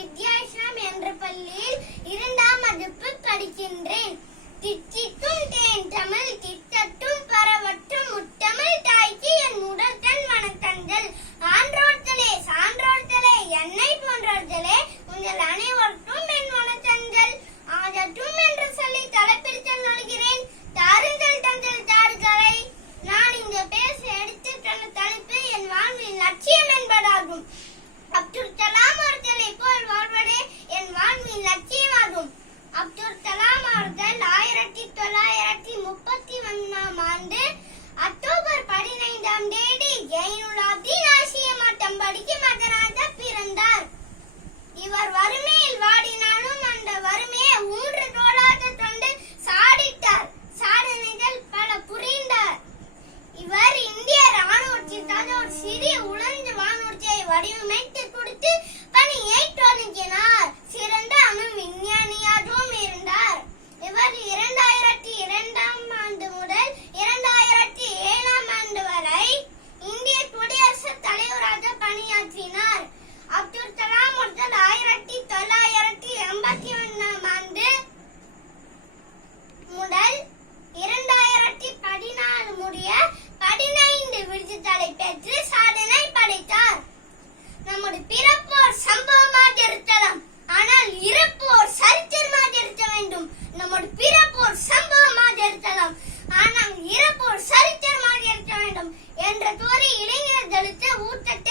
வித்யாஸ்ராம் என்ற பள்ளியில் இரண்டாம் வகுப்பு படிக்கின்றேன். வடிவமைத்து கழுத்தை ஊட்டத்தை